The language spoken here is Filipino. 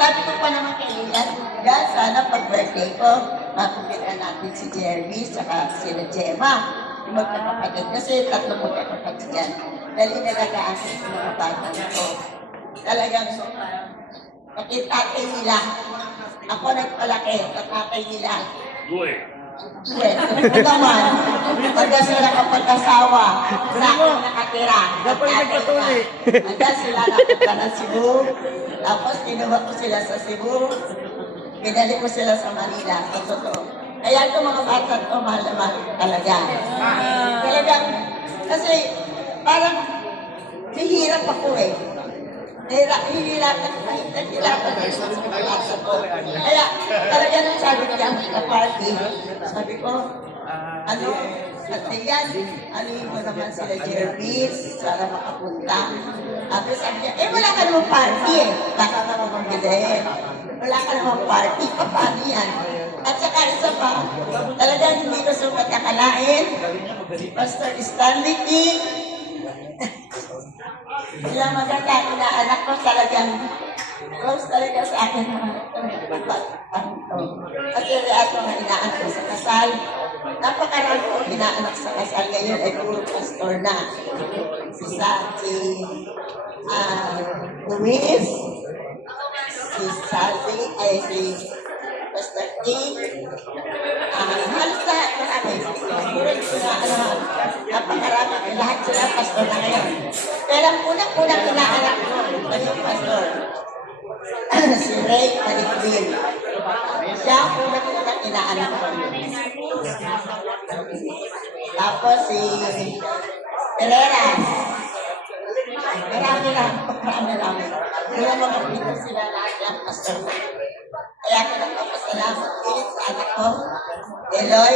Sabi ko pa naman kay Ilan, God, sana pag-birthday ko, makupitan natin si Jeremy, saka sila Gemma. Yung magkakapatid, kasi tatlo magkakapatid yan. Dahil inalagaan ko yung mga bata ko. Talagang tatay nila. Ako nagpalaki, tatay nila. Yes, ito naman, pagka sila kapag-asawa, sa akin nakatira. Hanggang sila napunta na Cebu, tapos tinuwa ko sila sa Cebu, pinali ko sila sa Manila, sa totoo. Kaya itong mga bata ito, mahal na mahal talaga. Talagang, kasi parang hihirap ako eh. Hihirapan sa mga bata ko. Kaya talaga nung sabi ko yung party, sabi ko, ano, at yan, ano mo naman sila Jervis, para makapunta. Sabi niya, wala ka namang party eh. Baka ka mamamili. Wala ka namang party. Paano yan? At saka isa pa, talagang hindi ko sukat akalain. Pastor Stanley King, sila maganda, inaanak ko talagang close talaga sa akin kasi ako nga inaanak ko sa kasal. Napakarami ko inaanak sa kasal ngayon ay puro pastor na. Si Santi, Luis, si Santi, ay si Pastor King, halos lahat marami. Napakarami, lahat sila pastor na ngayon. Pero unang-unang inaanak ko, yung pastor, si Ray Malikwin. Siya ang unang-unang inaanak ko. Tapos si Pereras. Marami. Kaya mga pito sila lahat yung pastor. Kaya ako nagpapasalamat din sa anak ko, Eloy,